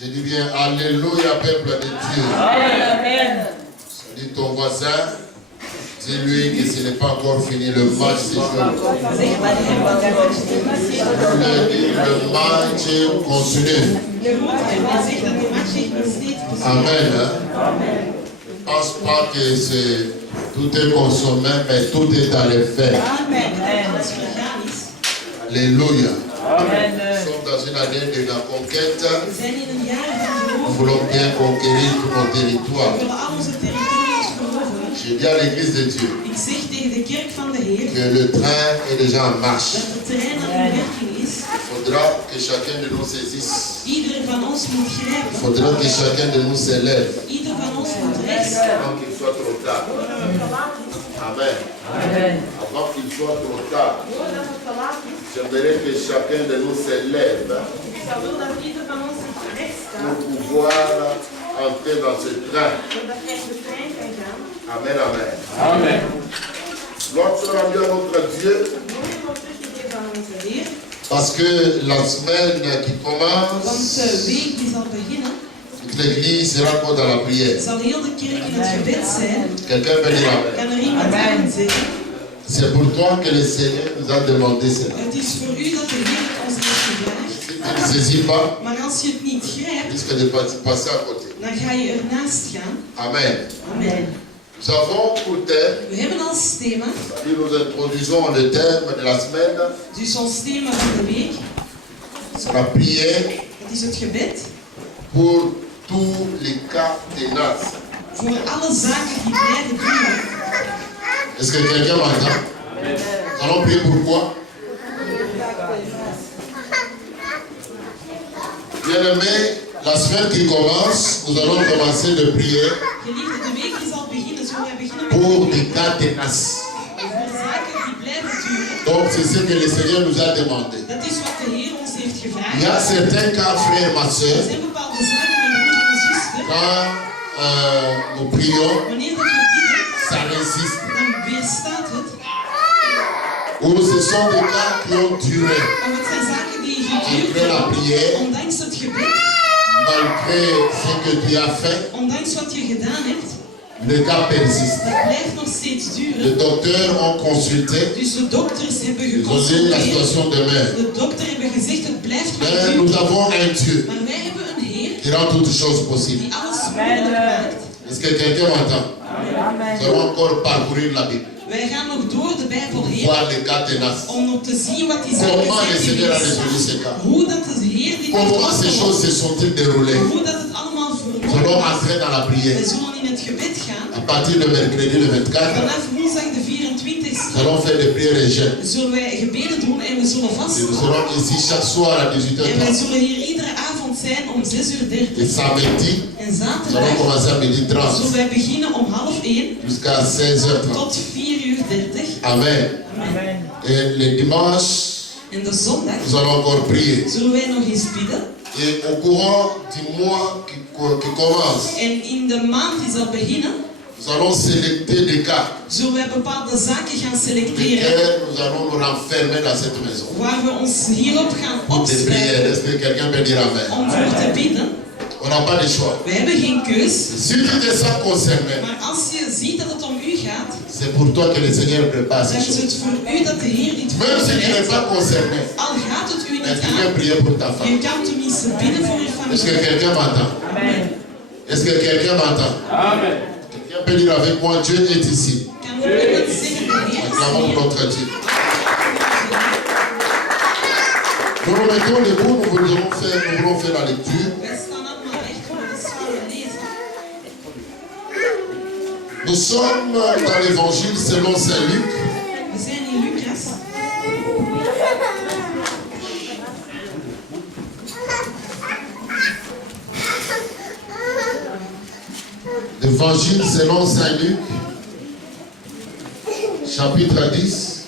Je dis bien Alléluia, peuple de Dieu. Amen. Dis ton voisin, dis-lui que ce n'est pas encore fini le match ce jour. Le match continue. Amen. Je ne pense pas que tout est consommé, mais tout est dans les faits. Alléluia. Nous sommes dans une année de la conquête. Nous voulons bien conquérir tous nos territoires. Je dis à l'église de Dieu que le train est déjà en marche. Il faudra que chacun de nous saisisse. Il faudra que chacun de nous s'élève avant qu'il soit trop tard. Amen. Avant qu'il soit trop tard. J'aimerais que chacun de nous s'élève pour pouvoir entrer dans ce train. Amen, amen. Gloire soit rendue à notre Dieu. Parce que la semaine qui commence, toute l'église sera encore dans la prière. Quelqu'un peut dire amen. C'est pour toi que le Seigneur nous a demandé cela. Si tu ne saisis pas, risque de passer à côté. Amen. Nous avons pour thème, nous introduisons le thème de la semaine. C'est la prière pour tous les cas tenaces. Est-ce que quelqu'un m'entend? Nous allons prier pourquoi? Bien-aimé, la semaine qui commence, nous allons commencer de prier pour des cas tenaces. Donc c'est ce que le Seigneur nous a demandé. Il y a certains cas, frères et ma soeur, quand nous prions, ça résiste. Ou ce sont des cas qui ont duré. Malgré la prière, malgré ce que tu as fait, le cas persiste. Les docteurs ont consulté. Ils ont dit la situation demeure. Mais nous avons un Dieu qui rend toutes choses possibles. Est-ce que quelqu'un m'entend? Nous allons encore parcourir la Bible. Wij gaan nog door de Bijbel heen om te zien wat die zaken zijn. Hoe dat de Heer dit heeft opgelost. Hoe dat het allemaal verloopt. We zullen in het gebed gaan. Vanaf woensdag de 24e zullen wij gebeden doen en we zullen vasten. En wij zullen hier iedere avond zijn om 6:30. En zaterdag zullen wij beginnen om 12:30 tot 4:30. Amen. Et le dimanche, en de zondag nous allons encore prier. Zullen wij nog eens bidden. Et au courant du mois qui commence, en in de maand die zal beginnen, nous allons sélecter des cas. Zullen wij bepaalde zaken gaan selecteren. Nous allons nous renfermer dans cette maison. Waar we ons hierop gaan opsluiten. Est-ce que quelqu'un peut dire amen? Om voor te bidden. On n'a pas de choix. We hebben geen keus. Si tu te sens concerné, maar als je ziet dat het om u gaat, c'est pour toi que le Seigneur prépare ces choses. Dan is het voor u dat de Heer dit voorbereidt. Même si tu n'es pas concerné, al gaat het u niet aan, tu peux prier pour ta femme. je kan tenminste bidden voor je familie. Est-ce que quelqu'un m'entend? Amen. Est-ce que quelqu'un m'entend? Amen. Quelqu'un peut dire avec moi, Dieu est ici. Acclamons notre Dieu. Nous nous mettons debout, nous voulons faire la lecture. Nous sommes dans l'évangile selon Saint Luc. L'évangile selon Saint Luc, chapitre 10,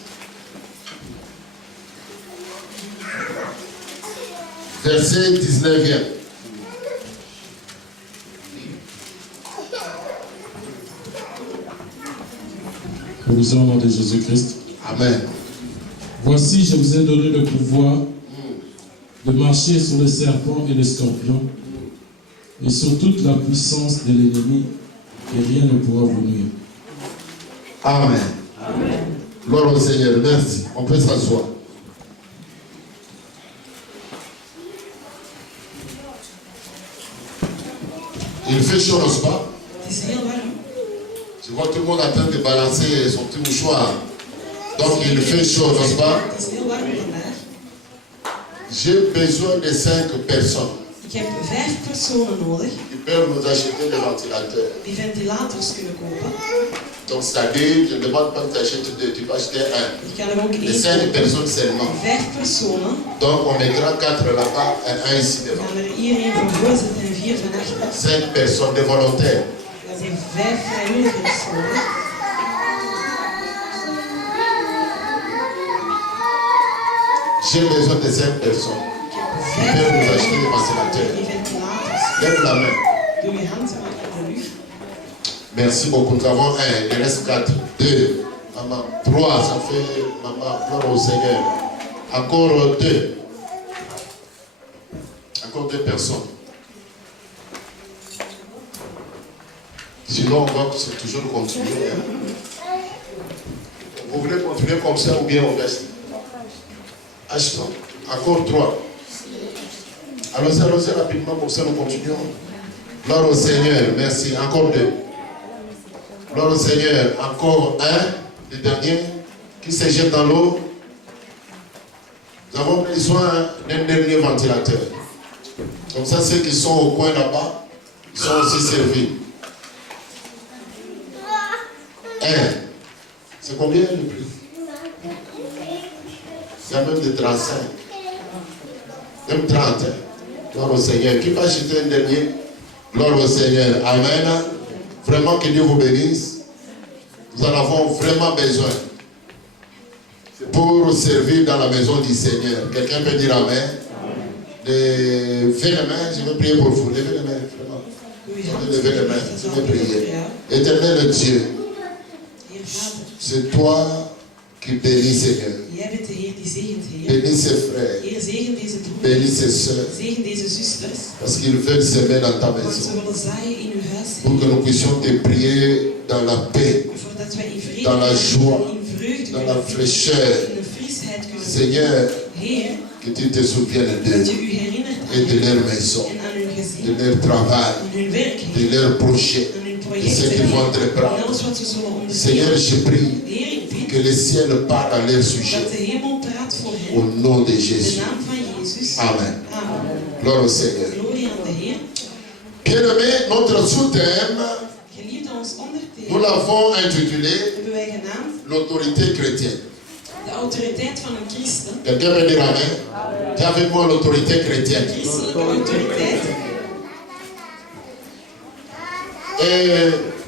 verset 19e. Au nom de Jésus-Christ. Amen. Voici, je vous ai donné le pouvoir de marcher sur les serpents et les scorpions et sur toute la puissance de l'ennemi, et rien ne pourra vous nuire. Amen. Amen. Gloire au Seigneur. Merci. On peut s'asseoir. Il fait chaud, n'est-ce pas? Je vois tout le monde en train de balancer son petit mouchoir. Donc il fait chaud, n'est-ce pas? J'ai besoin de 5 personnes. Ik heb 5 personen nodig. Qui peuvent nous acheter des ventilateurs. Die ventilators kunnen kopen. Donc c'est-à-dire, je ne demande pas que tu achètes 2, tu peux acheter 1. Et 5 personnes seulement. 5 personen. Donc on mettra 4 là-bas et 1 ici devant. Gaan er hier 1 van voor zetten en 4 van achter. 5 personnes, des volontaires. Dat zijn 5 vrijwilligers nodig. J'ai besoin de 5 personnes qui peuvent nous acheter des ventilateurs. Lève la main. Merci beaucoup. Nous avons 1, il reste 4, 2, maman, 3, ça fait maman, gloire au Seigneur. Encore 2. Encore 2 personnes. Sinon, on va toujours continuer. Vous voulez continuer comme ça ou bien on reste? Achetons. Encore 3. Allons-y rapidement, comme ça nous continuons. Gloire au Seigneur, merci. Encore 2. Gloire au Seigneur, encore 1. Le dernier qui se jette dans l'eau. Nous avons besoin d'un dernier ventilateur. Comme ça, ceux qui sont au coin là-bas sont aussi servis. 1. C'est combien le prix? Il y a même de 35. Même 30. Gloire au Seigneur. Qui va acheter un dernier? Gloire au Seigneur. Amen. Vraiment que Dieu vous bénisse. Nous en avons vraiment besoin. C'est pour servir dans la maison du Seigneur. Quelqu'un peut dire Amen. Levez les mains. Je vais prier pour vous. Levez les mains. Vraiment. Levez les mains. Je vais prier. Éternel Dieu. C'est toi qui bénis, Seigneur. Jij bent de Heer die zegent, Heer. Bénis ses frères. Heer, zegen deze broers. Bénis ses soeurs. Zegen deze zusters. Parce qu'ils veulent s'aimer dans ta Want ze maison. willen zaaien in uw huis. Pour que nous puissions te prier dans la paix, Voordat wij in vrede, dans la joie, in vreugde, dans la fraîcheur. in de frisheid kunnen Seigneur, Heer, que tu te souviennes dat d'eux je u herinnert et de leur maison, en aan hun gezin, de leur travail, aan hun werk, de Heer, leur projet, aan hun de ce qu'ils vont projecten, en entreprendre. alles wat ze zullen ondernemen. Seigneur, je prie Heer, ik bid que le ciel parle à leur sujet. dat de hemel praat voor Au hen. nom de In de Jésus. naam van Jezus. Amen. Amen. Gloire au Seigneur. Glorie aan de Heer. Bien-aimé, notre sous-thème, Geliefde, ons onderthema nous l'avons intitulé hebben wij genaamd l'autorité chrétienne. de autoriteit van een christen. Quelqu'un veut dire Amen? Dis avec moi l'autorité chrétienne. Christelijke autoriteit. Et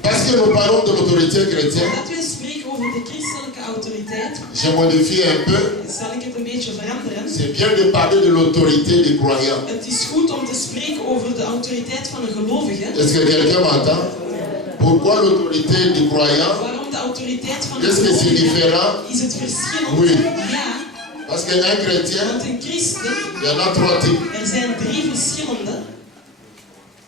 parce que nous parlons de l'autorité chrétienne, Dat we spreken over de christelijke autoriteit, je modifie un peu. zal ik het een beetje veranderen. C'est bien de parler de l'autorité des croyants. Het is goed om te spreken over de autoriteit van een gelovige. Est-ce que quelqu'un m'entend? Pourquoi l'autorité du croyant? Waarom de autoriteit van een Est-ce que c'est gelovige? différent? Is het verschillend? Oui. Ja, Parce qu'un chrétien, want een christen, il y en a 3 types. er zijn 3 verschillende.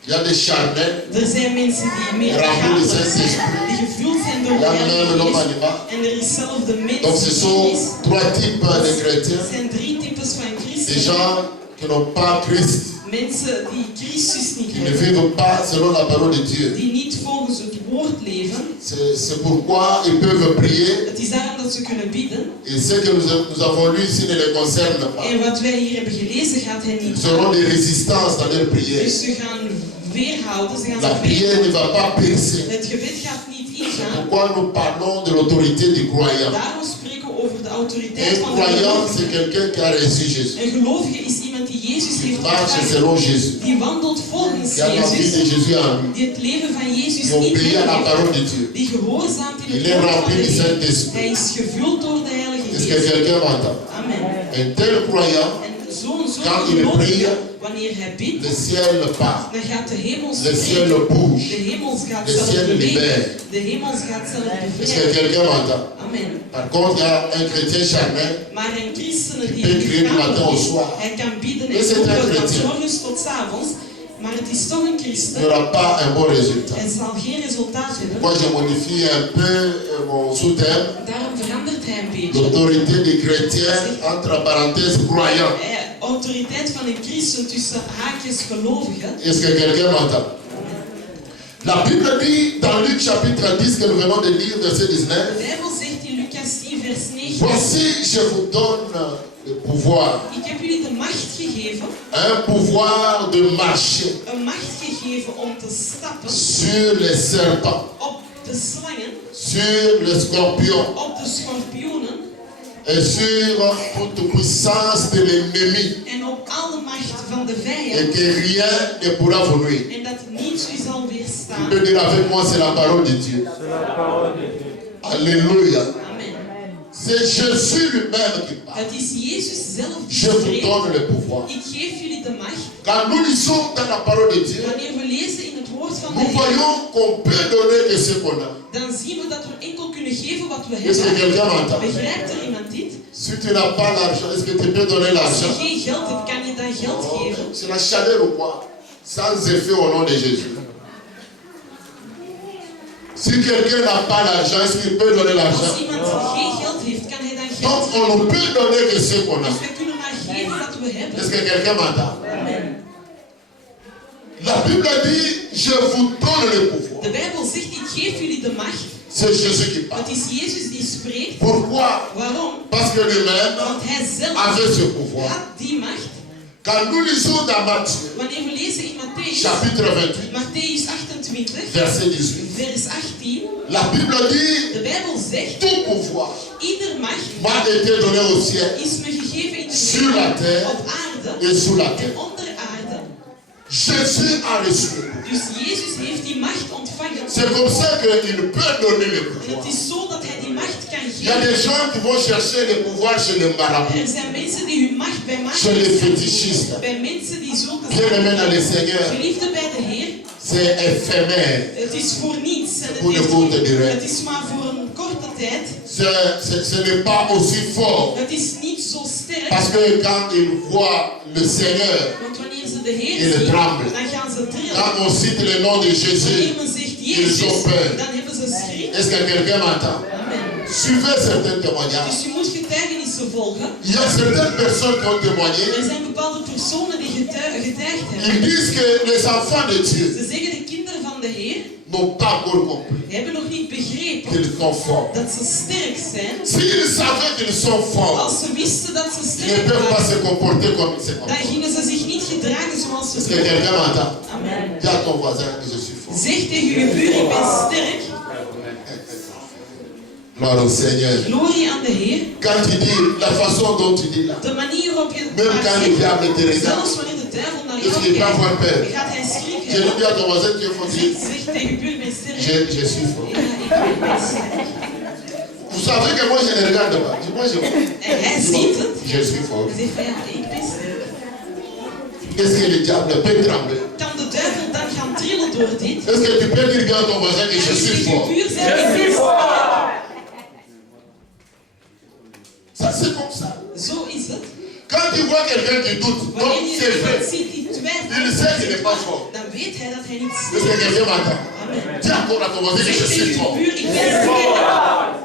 Il y a des charnels, Er zijn mensen die meer remplis du gaven zijn, Saint-Esprit. die gevuld zijn door Il y de a même Heilige l'homme Geest. animal. En er is zelf de mens. Donc ce sont 3 types de Er chrétiens. zijn 3 types van Des christenen. gens qui n'ont pas Christ, Mensen die Christus niet qui ne hebben. vivent pas selon la parole de Dieu. Die niet volgens het woord leven. C'est pourquoi ils peuvent prier. Het is daarom dat ze kunnen bidden. Et ce que nous avons lu ici ne les concerne pas. En wat wij hier hebben gelezen gaat hen niet Ils auront aan. des résistances dans leur prière. Dus ze gaan weerhouden, ze gaan La zich prière ne va pas percer. Het gebed gaat niet ingaan. Pourquoi nous parlons de l'autorité du croyant? Daarom spreken we over de autoriteit Un van de croyant, gelovige. c'est quelqu'un qui a reçu Jésus. Een gelovige is iemand die Jezus Qui heeft marche ontvangen. selon Jésus. Die wandelt volgens Qui a la vie de Jezus. Jésus en lui. Die het leven van Jezus Qui in obéit à la hem parole heeft. de Dieu. Die gehoorzaamt in Il het est woord van rempli de du Heer. Saint-Esprit. Hij is gevuld door de Heilige Est-ce que Geest. quelqu'un m'entend? Amen. Un tel croyant, En zo'n quand il prie, gelovige, wanneer hij bidt, le ciel part. dan gaat de hemel Le ciel spreken. bouge. De hemels gaat Le zelf ciel bewegen. libère. De hemels gaat zelf Est-ce que bevrijden. quelqu'un m'entend? Amen. Par contre, il y a un chrétien charnel. Maar een christen die peut crier du matin au is, soir. hij kan bidden Mais en c'est un roepen van chrétien. 's morgens tot 's avonds. maar het is toch een christen, n'aura pas un bon résultat. Hij zal geen resultaat hebben. Moi, je modifie un peu mon sous-terme. Daarom verandert hij een beetje. L'autorité des chrétiens, entre parenthèses, croyants. Autoriteit van een christen tussen haakjes gelovigen. Est-ce que quelqu'un m'entend? La Bible dit dans Luc chapitre 10 que nous venons de lire, verset 19. De Bijbel zegt in Lucas 10 vers 19. Voici, je vous donne le pouvoir. Ik heb jullie de macht gegeven. Un pouvoir de marcher. Een macht gegeven om te stappen. Sur les serpents. Op de slangen. Sur les scorpions. Op de schorpioenen. Et sur toute puissance de l'ennemi. En op alle macht van de vijand. Et que rien ne pourra vous nuire. En dat niets u zal weerstaan. Tu peux dire avec moi, c'est la parole de Dieu. C'est la parole de Dieu. Alléluia. Amen. C'est Jésus lui-même qui parle. Het is Jezus zelf die Je vous spreekt. donne le pouvoir. Ik geef jullie de macht. Quand nous lisons dans la parole de Dieu, Wanneer we lezen in het woord van de nous Heer, voyons qu'on peut donner que ce qu'on a. dan zien we dat we enkel kunnen geven wat we Est-ce que hebben. quelqu'un m'entend? Begrijpt er iemand dit? Si tu n'as pas l'argent, est-ce que tu peux donner Als l'argent? je geen geld hebt, kan je dan geld Oh, geven. c'est la chaleur ou quoi? Sans effet au nom de Jésus. Si quelqu'un n'a pas l'argent, est-ce qu'il peut donner l'argent? Als iemand geen geld heeft, kan hij dan Donc geld on ne peut donner que ce qu'on a. Dus we kunnen maar geven wat we hebben. Est-ce que quelqu'un m'entend? Amen. La Bible dit, je vous donne le pouvoir. De Bijbel zegt, ik geef jullie de macht. C'est Jésus qui parle. Het is Jezus die spreekt. Pourquoi? Waarom? Parce que lui-même Want hij zelf avait ce pouvoir. had die macht. Quand nous lisons dans Matthieu, Wanneer we lezen in Matthäus, chapitre 28, Matthäus 28, verset 18, vers 18, la Bible dit, de Bijbel zegt, tout pouvoir ieder macht m'a été donné au ciel, is me gegeven in de sur la terre op aarde et sous la en terre. onder aarde. Jésus a reçu. Dus Jezus heeft die macht ontvangen. C'est comme ça qu'il peut donner le En pouvoir. het is zo dat hij die macht kan Il y a des geven. gens qui vont chercher le pouvoir chez les marabouts, Er zijn mensen die hun macht bij chez les maken. fétichistes. Bij mensen die zulke Bien aimé dans le zaken. Seigneur, Geliefde bij de Heer, c'est éphémère. het is voor niets. En Voor de korte durée. het is maar voor een korte tijd. Ce n'est pas aussi fort. Het is niet zo sterk. Parce que quand ils voient le Seigneur, Want wanneer ze de Heer ils zien, tremblent. dan gaan ze trillen. Quand on cite le nom de Jésus, Wanneer men zegt ils Jezus, ont peur. dan hebben ze schrik. Est-ce que quelqu'un m'entend? Amen. Suivez certains témoignages. Dus je moet getuigenissen volgen. Il y a certaines personnes qui ont témoigné. Er zijn bepaalde personen die getuigd Ils hebben. disent que les enfants de Dieu Ze zeggen de kinderen van de Heer n'ont pas encore compris hebben nog niet begrepen qu'ils sont forts. dat ze sterk zijn. S'ils savaient qu'ils sont forts, Als ze wisten dat ze ils ne sterk peuvent pas waren, se comporter comme ils se dan comportent. gingen ze zich niet gedragen zoals ze Est-ce que doen. quelqu'un m'entend? Amen. Dis à ton voisin que je suis fort. Zeg tegen je buur, ik ben sterk. Gloire au Seigneur. Glorie aan de Heer. Quand tu dis, la façon dont tu dis là, De manier waarop je même het quand le diable te regarde, zelfs wanneer de duivel naar est-ce jou qu'il va avoir kijkt, peur? gaat hij Je schrikken. le dis à ton voisin, tu es fort. Zeg tegen je buur, ik ben sterk. Je suis fort. Ja, ik ben sterk. Vous savez que moi je ne regarde pas. Moi je En hij ziet het. Je suis fort. Hij zegt van ja, ik ben sterk. Est-ce que le diable peut trembler? Kan de duivel dan gaan trillen door dit? Est-ce que tu peux dire bien à ton voisin que je Kan je suis tegen je fort? buur zeggen, ik ben sterk. Ça c'est comme ça. Zo is het. Quand tu vois quelqu'un qui doute, donc Wanneer je c'est vrai. iemand ziet die Il twijfelt, sait qu'il n'est pas fort. dan weet hij dat hij niet Est-ce sterk que is. quelqu'un m'entend? Amen. Dis encore à ton voisin que je Zeg suis tegen je fort. buur, ik ben sterk.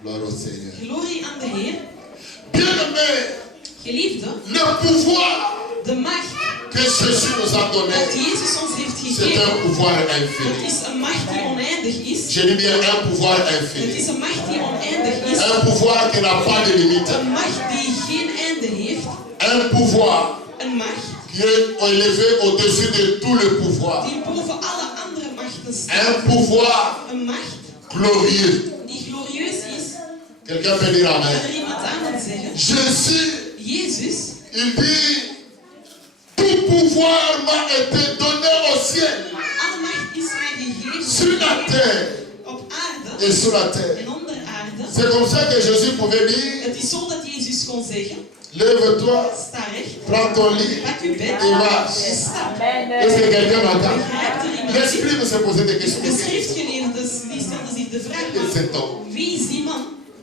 Gloire au Seigneur. Glorie aan de Heer. Bien aimé, Geliefde, le pouvoir de macht que Jésus nous a donné, dat Jezus ons heeft c'est un gegeven, pouvoir het infini. is een macht die oneindig is. Je dis bien un pouvoir Het infini. is een macht die oneindig is. Un pouvoir qui n'a pas de limite. Een macht die geen einde heeft. Un pouvoir Een macht qui est élevé au-dessus de tout le pouvoir. die boven alle andere machten staat. Un pouvoir Een macht glorieux. die glorieus is. Quelqu'un peut dire Kan amen. er iemand aan zeggen? Jésus, Jezus, il dit, tout pouvoir m'a été donné au ciel, alle macht is mij sur gegeven la terre op aarde et sur la terre. en onder aarde. C'est comme ça que Jésus pouvait dire, Het is zo dat Jezus kon zeggen, lève-toi, sta recht, prends ton lit pak uw bed et marche. en stap. Est-ce que quelqu'un m'entend? Begrijpt er iemand? L'esprit me s'est posé des questions. De schriftgeleerden die stelden zich de vraag, Et maar cet homme wie is die man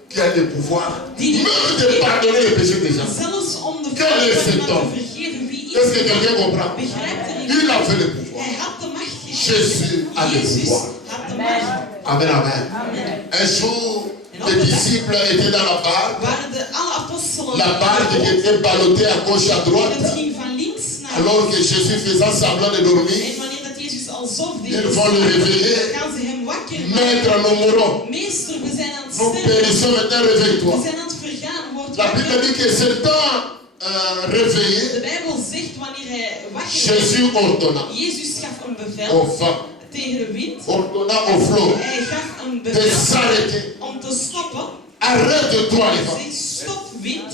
qui a le pouvoir die même de pardonner les péchés des gens. zelfs om de Quel fouten is van het iemand dan? te vergeven, wie Est-ce que quelqu'un comprend? Il avait le pouvoir. Jésus a le pouvoir. Amen, amen. Un jour, les disciples étaient dans la barque. La barque qui était ballottée à gauche et à droite. Alors que Jésus faisant semblant de dormir, ils vont le réveiller. Maître, nous mourons. Nous périssons maintenant, réveille-toi. La Bible dit que c'est temps réveillé. Jésus ordonna au vent, ordonna au flot de s'arrêter. Arrête-toi les vents.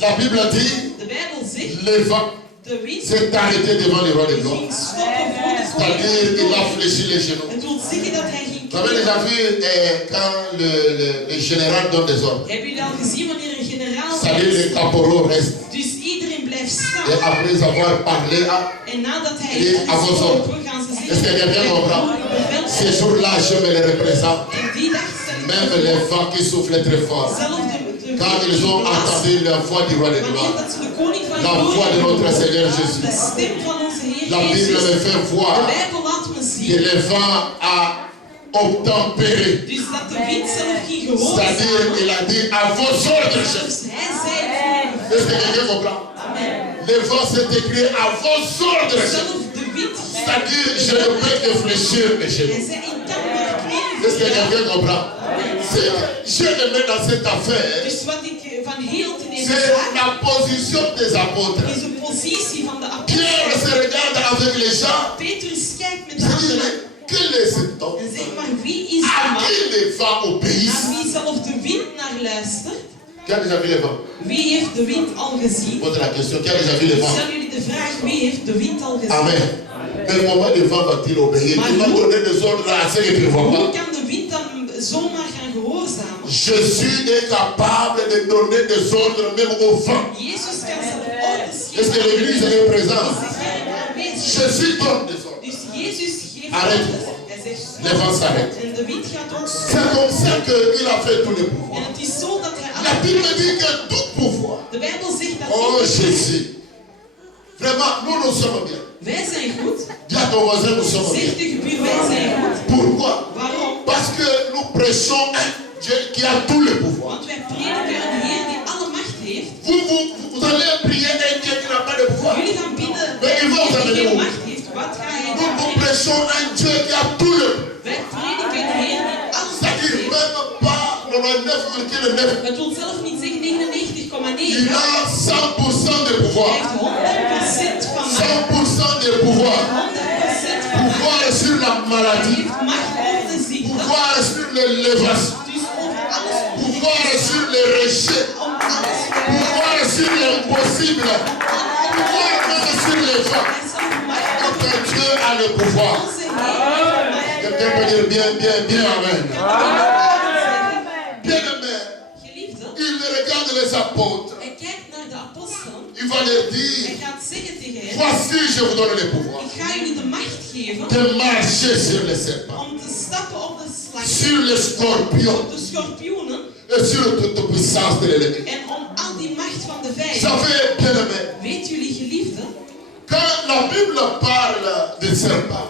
La Bible dit, le vent s'est arrêté devant le roi des gloires. C'est-à-dire qu'il a fléchi les genoux. Vous avez déjà vu quand le général donne des ordres. C'est-à-dire les caporaux restent. Et après avoir parlé à vos ordres. Est-ce que quelqu'un comprend? Ces jours-là, je me les représente. Même les vents qui soufflent très fort. Quand ils ont entendu la voix du roi des gloires, la voix de notre Seigneur Jésus, la Bible me fait voir que le vent a obtempéré. C'est-à-dire, il a dit à vos ordres, chef. Est-ce que quelqu'un comprend? Le vent s'est écrit à vos ordres, chef. C'est-à-dire, je ne peux que fléchir mes genoux. Est-ce que quelqu'un comprend? Je le mets dans cette affaire. C'est la position des apôtres. Pierre se regarde avec les gens. Il dit, quel est cet homme? À qui les vents obéissent? Qui a déjà vu les vents? Pose la question, qui a déjà vu les vents? Amen. Mais comment le vent va-t-il obéir? Il va donner des ordres à ceux qui ne voient pas. Jésus est capable de donner des ordres même au vent. Est-ce que l'église est présente? Jésus donne des ordres. Arrête-toi. Les vents s'arrêtent. C'est comme ça qu'il a fait tous les pouvoirs. La Bible dit que tout pouvoir. Oh Jésus. Vraiment, nous sommes bien. Dis à ton voisin, nous sommes bien. Pourquoi? Parce que nous prêchons un Dieu qui a tout le pouvoir. Vous allez prier un Dieu qui n'a pas de pouvoir. Mais il va vous amener où? Nous prêchons un Dieu qui a tout le pouvoir. C'est-à-dire même pas 99,9. Il a 100% de pouvoir. 100% de pouvoir. Pouvoir sur la maladie. Pouvoir sur l'élévation. Pouvoir sur les rejet. Pouvoir sur l'impossible. Pouvoir même sur les femmes. Notre Dieu a le pouvoir. Quelqu'un peut dire bien, amen. Bien aimé. Il regarde les apôtres. Il va leur dire, voici je vous donne le pouvoir de marcher sur les serpents, sur les scorpions et sur toute puissance de l'ennemi. Vous savez, bien aimé, quand la Bible parle des serpents,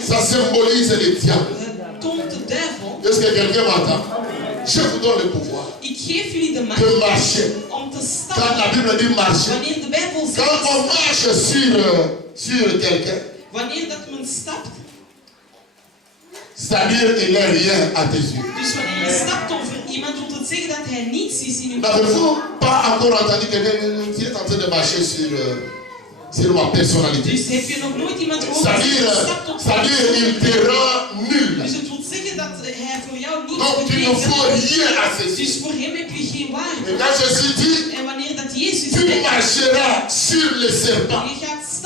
ça symbolise le diable. Est-ce que quelqu'un m'entend? Je vous donne le pouvoir de marcher. Quand la Bible dit marcher, quand on marche sur quelqu'un, c'est-à-dire il n'est rien à tes yeux. N'avez-vous pas encore entendu quelqu'un qui est en train de marcher sur ma personnalité? C'est-à-dire il te rend nul. Donc tu ne faut rien à ses yeux. Et quand Jésus dit, tu marcheras sur les serpents.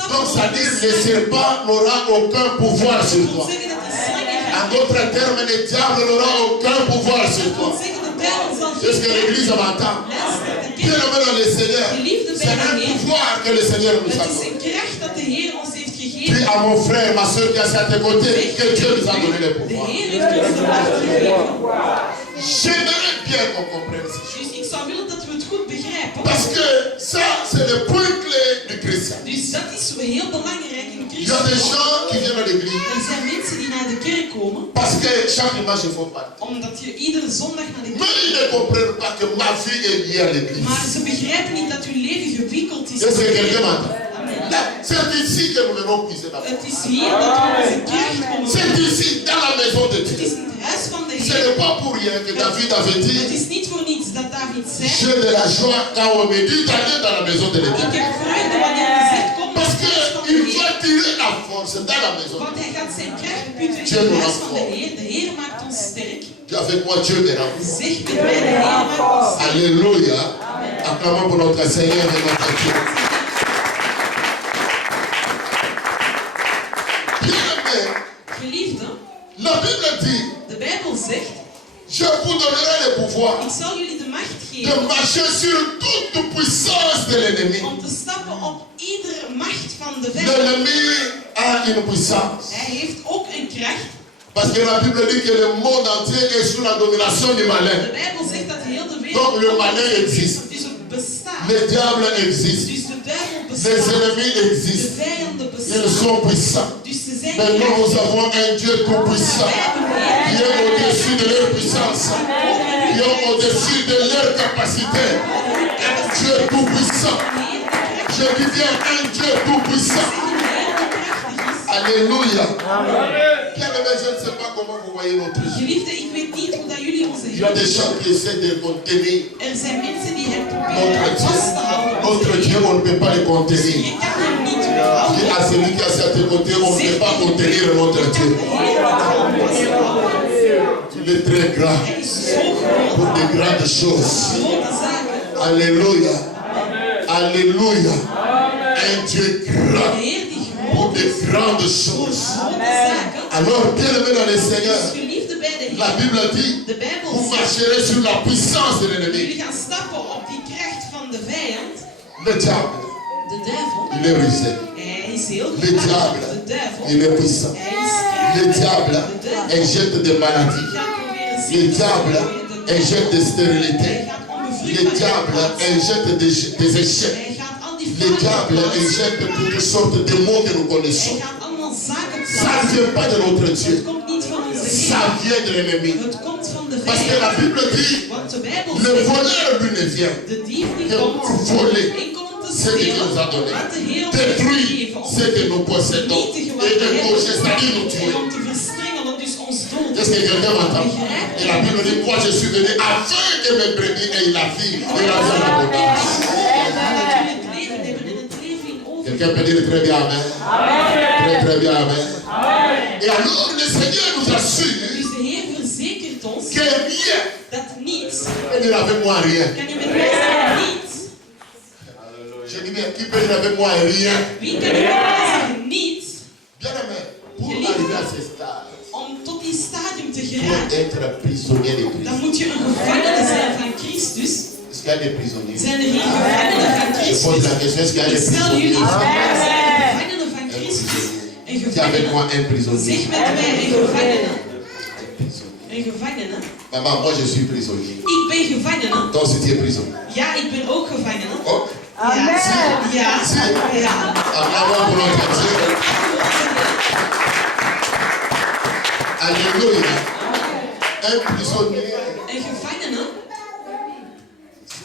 Donc c'est-à-dire le serpent n'aura aucun pouvoir sur toi. En d'autres termes, le diable n'aura aucun pouvoir sur toi. Est-ce que l'église m'entend? Bien aimé dans le Seigneur, c'est un pouvoir que le Seigneur nous a donné. Dis à mon frère, ma soeur qui est à tes côtés, que Dieu nous a donné le pouvoir. J'aimerais bien qu'on comprenne ces choses. goed begrijpen. Parce que ça, c'est le point clé du chrétien. Dus dat is heel belangrijk in Il y a des gens qui viennent à l'église. Er zijn mensen die naar de kerk komen. Parce que chaque dimanche ils font partie. Omdat je iedere zondag naar de kerk Mais ils ne comprennent pas que ma vie est liée à l'église. Maar ze begrijpen niet dat hun leven gewikkeld is. Est-ce que quelqu'un m'entend? C'est ici que nous venons puiser la foi. Het is hier dat we onze kracht komen. C'est ici, dans la maison de Het is Dieu. in het huis van de Ce Heer. n'est pas pour rien que David avait Het dit, is niet voor niets dat David zei. j'ai de la joie quand on me dit d'aller dans la maison de Ik l'Éternel. heb vreugde wanneer hij zegt kom naar Parce het huis van de qu'il Heer. va tirer la force dans la maison. Want hij gaat zijn kracht putten in het huis van de Heer. De Heer maakt ons sterk. Dis avec moi, Dieu verra. Zeg met mij, de Heer maakt ons sterk. Alléluia. Acclamons pour notre Seigneur et notre Dieu. Bien-aimé, Geliefde, la Bible dit, de Bijbel zegt, je vous donnerai le pouvoir ik zal jullie de macht de geven marcher sur toute puissance de l'ennemi. om te stappen op iedere macht van de vijand. L'ennemi a une puissance. Hij heeft ook een kracht. Parce que la Bible dit que le monde entier est sous la domination du malin. De Bijbel zegt dat heel de wereld Donc le malin existe. dus het bestaat. Le diable existe. Dus de duivel Les bestaat. ennemis De existent. vijanden Ils bestaan. sont puissants. Dus ze zijn Mais nous, nous krachtig. avons un Dieu tout puissant qui est au-dessus de leur puissance, qui est au-dessus de leur capacité. Un Dieu tout puissant. Je dis bien un Dieu tout puissant. Alléluia. Bien-aimés, je ne sais pas comment vous voyez notre Dieu. Geliefde, ik weet niet hoe dat jullie onze Il y a Heer. des gens qui essaient de contenir Er zijn mensen die hem notre proberen vast te Dieu. houden. Notre Dieu, on ne peut pas le contenir. Je kan hem niet Dis weerhouden. à celui qui est à tes côtés, on ne peut pas contenir notre Dieu. Il est très grand Hij is zo groot. pour de grandes choses. Grote zaken. Alléluia. Alléluia. Un Dieu De grand Heer die pour groot de is. grandes Voor choses. grote zaken. Alors, bien aimé dans le Seigneur, Dus geliefde bij de la Heer. Bible dit, De Bijbel vous zegt. marcherez sur la puissance de l'ennemi. Jullie gaan stappen op die kracht van de vijand. Le diable, De duivel. il est rusé. Hij is heel Le krachtig. diable, De duivel. il est puissant. Hij is krachtig. Le diable, De duivel. injecte des maladies. Gaat proberen Le ziekte te diable, gooien. De duivel. injecte des stérilités. Hij gaat Le onbevruchtbaarheid diable plaatsen. injecte des échecs. Hij gaat al die Le fouten diable plaatsen. injecte toutes sortes de mots que nous Hij connaissons. gaat allemaal zaken Ça ne plaatsen. vient pas de notre Het Dieu. komt niet van onze Ça Heer. vient de l'ennemi. Het komt van de Parce que la vijand. Bible dit, Want de Bijbel le zegt, voleur lui ne vient de dief die que komt pour voler enkel om te ce que Dieu nous a stelen donné. wat de Heer ons heeft Détruire gegeven. Om ce que nous possédons. vernietigen wat Et we de hebben. gaucher, c'est-à-dire nous En tuer. om te verstrengelen, dus ons dood. Est-ce que quelqu'un m'entend? Et la Bible dit, moi je suis venu afin que mes brebis aient la vie et la vie en abondance. Dat we het leven hebben en het leven in overvloed. Quelqu'un peut dire très bien Amen. Très très bien Amen. Et alors le Seigneur nous assure Dus de Heer verzekert ons que rien, dat niets, peut dire avec moi rien. kan je met mij zeggen niets? Je dis bien, qui peut dire avec moi rien? Wie kan je met mij zeggen niets? Bien aimé, pour arriver à ce stade, Om tot die stadium te il faut geraken, être prisonnier de Christ. dan moet je een gevangene zijn van Christus. Est-ce qu'il y a des prisonniers? Zijn er hier gevangenen van Je pose Christus? la question, est-ce qu'il y a Ik des stel jullie prisonniers? vraag, zijn er gevangenen van Un Christus? prisonnier. Een Dis avec moi gevangene. un prisonnier. Zeg met mij een gevangene. Un prisonnier. Een gevangene. Maman, moi je suis prisonnier. Ik ben gevangene. Toi aussi tu es prisonnier. Ja, ik ben ook gevangene. Oh, Ja. Ja. Ja. acclamons pour notre Dieu. Alléluia. Un prisonnier, Een gevangene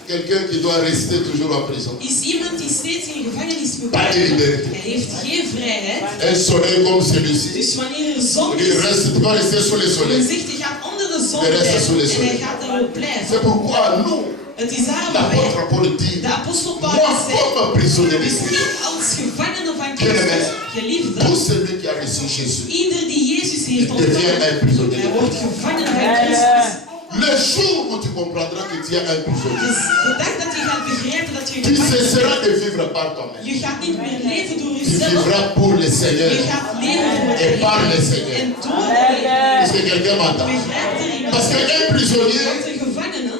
quelqu'un qui doit rester toujours en prison. is iemand die steeds in gevangenis moet Pas de blijven. liberté. Hij heeft geen vrijheid. Un soleil comme celui-ci. Dus wanneer er zon Il is, reste, tu vas rester sous le dan soleil. zegt hij gaat onder de zon De rest is sous le blijven. En hij soleil. gaat daarop blijven. C'est pourquoi nous, Het is daarom dat l'apôtre wij, Paul dit, de apostel moi Paulus zei, comme prisonnier de dus Christ, ik als gevangene van Christus, geliefde, tout celui qui a reçu Jésus, ieder die Jezus il heeft devient ontvangen, un prisonnier. hij wordt gevangene van Christus. Le jour où tu comprendras que tu es un prisonnier, Dus de dag dat je gaat begrijpen dat je tu gevangene bent, cesseras de vivre par toi-même. je gaat niet meer leven door Tu jezelf, vivras pour le Seigneur je gaat leven voor de et par le Heer. Seigneur. En door de Heer. Est-ce que quelqu'un m'entend? Begrijpt er iemand? Parce qu'un prisonnier Want een gevangene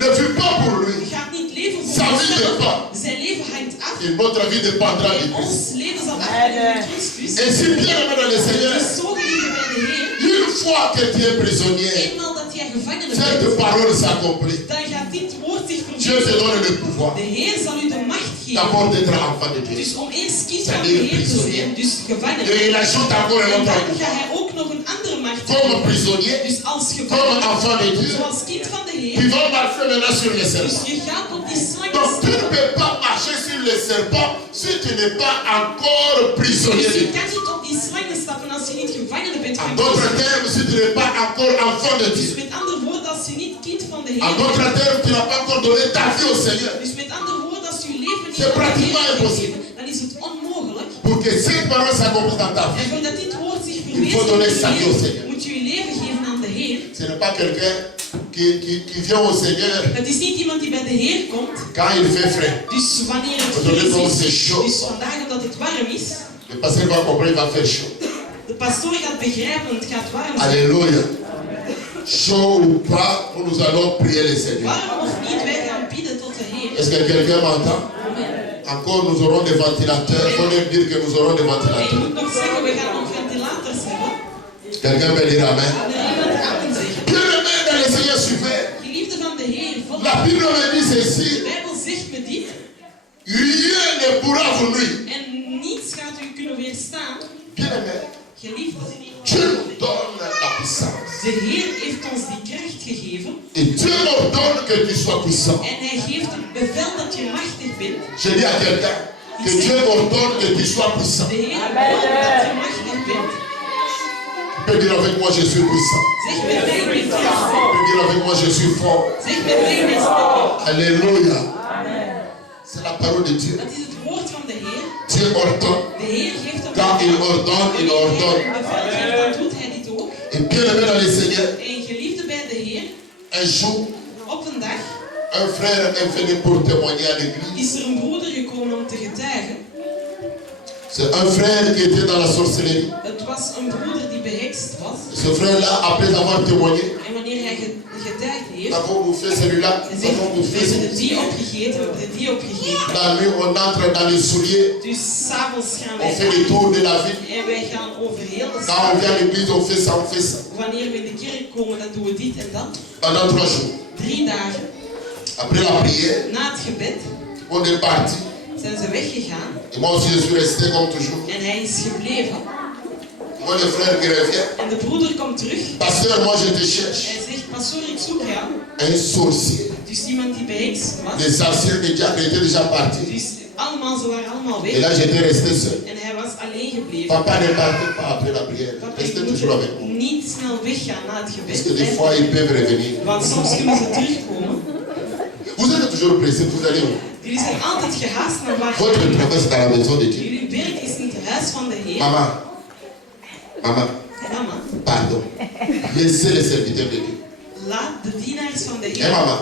ne vit pas pour lui. gaat niet leven voor Sa vie zichzelf. dépend. Zijn leven hangt af. Et notre vie dépendra de En Christ. ons leven zal afhangen van Christus. Et si bien aimé dans le Seigneur, Dus zo geliefde bij de Heer. une fois que tu es prisonnier, Eenmaal dat jij gevangene bent, cette parole s'accomplit. dan gaat dit woord zich Dieu te vervullen. donne le pouvoir De Heer zal u de macht geven. d'abord d'être enfant de Dieu. Dus om eerst kind van de Heer te zijn, dus gevangene. Et il ajoute encore un En autre dan pouvoir. gaat hij ook nog een andere macht Comme geven. prisonnier, Dus als comme gevangene, enfant de Dieu, zoals kind van de Heer. tu vas marcher maintenant sur les Dus serpents. je gaat op die slangen Donc tu ne staan. peux pas marcher sur les serpents si tu n'es pas encore prisonnier Dus de je Dieu. kan niet op die slangen stappen als je niet gevangene bent En van d'autres Christus. termes, si tu n'es pas encore enfant de Dus Dieu. met andere woorden, als je niet kind van de En Heer d'autres bent. termes, tu n'as pas encore donné ta vie au Seigneur. Dus met andere woorden, als je je leven niet C'est aan de pratiquement Heer impossible. gegeven, dan is het onmogelijk. Pour que cette parole s'accomplisse dans ta En vie, voordat dit woord zich Il faut donner sa vie au verwezenlijkt, Seigneur. moet je je leven geven aan de Heer. ce n'est pas quelqu'un qui vient au Seigneur Het is niet iemand die bij de Heer komt. quand il fait frais. Dus wanneer het Aujourd'hui, comme fris c'est is, chaud, dus vandaag omdat het warm is, le pasteur va comprendre, il va faire chaud. de pastoor gaat begrijpen, het gaat warm zijn. Alléluia. Chaud ou pas, nous allons prier le Seigneur. Warm of niet, wij gaan bidden tot de Heer. Est-ce que quelqu'un m'entend? Encore, nous aurons des ventilateurs. Il faut leur dire que nous aurons des En je ventilateurs. moet nog zeggen, we gaan nog ventilators hebben. Quelqu'un peut dire Amen. En er iemand amen zeggen. Bien-aimé dans le Seigneur suivant, Geliefde van de Heer, volg la Bible me dit de ceci. Bijbel zegt me dit. Rien ne pourra vous nuire. En niets gaat u kunnen weerstaan. Bien-aimé, Geliefde, Dieu nous donne la puissance. de Heer heeft ons die kracht gegeven. Et Dieu m'ordonne que tu sois puissant. En hij geeft het bevel dat je machtig bent. Je dis à quelqu'un que Dieu m'ordonne que tu sois puissant. De Heer wil dat je machtig bent. Tu peux dire avec moi, je suis puissant. Zeg met mij, ik ben Tu krachtig. peux dire avec moi, je suis fort. Zeg met mij, ik ben sterk. Alléluia. C'est la parole de Dieu. Dat is het woord van de Heer. Dieu ordonne. De Heer geeft hem Quand il ordonne, il ordonne. bevel geeft, dan doet hij dit ook. Et bien aimé dans le Seigneur, En geliefde bij de Heer, un jour, op een dag un frère est venu pour témoigner à l'église. is er een broeder gekomen om te getuigen. C'est un frère qui était dans la sorcellerie. Het was een broeder die behekst was. Ce frère-là, après avoir témoigné, En wanneer hij getuigd nous heeft, avons bouffé celui-là, hij nous zegt, avons we bouffé hebben celui-là. die opgegeten, we hebben die opgegeten. La nuit, on entre dans les souliers, Dus s'avonds gaan on wij fait le tour de la ville. en wij gaan over heel de Quand on stad. vient à l'église, on fait ça, on fait ça. Wanneer we in de kerk komen, dan doen we dit en dat. Pendant 3 jours. 3 dagen Après la prière, na het gebed on est parti. zijn ze weggegaan Et moi aussi, je suis resté comme toujours. en hij is gebleven. Moi, le frère qui revient, En de broeder komt terug. pasteur, moi je te cherche. Hij zegt, pastoor, ik zoek jou. Un sorcier. Dus iemand die behekst was. Les sorciers de diable étaient déjà partis. Dus allemaal, ze waren allemaal Et weg. là, j'étais resté seul. En hij was alleen gebleven. Papa ne partait pas après la prière. Papa, Restez je toujours avec moet moi. niet snel weggaan na het Parce que gebed. des fois, ils peuvent revenir. Want soms kunnen ze terugkomen. Vous êtes toujours pressé, vous allez où? Jullie zijn altijd gehaast naar waar Votre travail, c'est dans la maison de Dieu. jullie werk is in het huis van de Heer. Maman, maman, Mama, pardon. Laissez les serviteurs de Dieu. laat de dienaars van de Eh Heer. maman,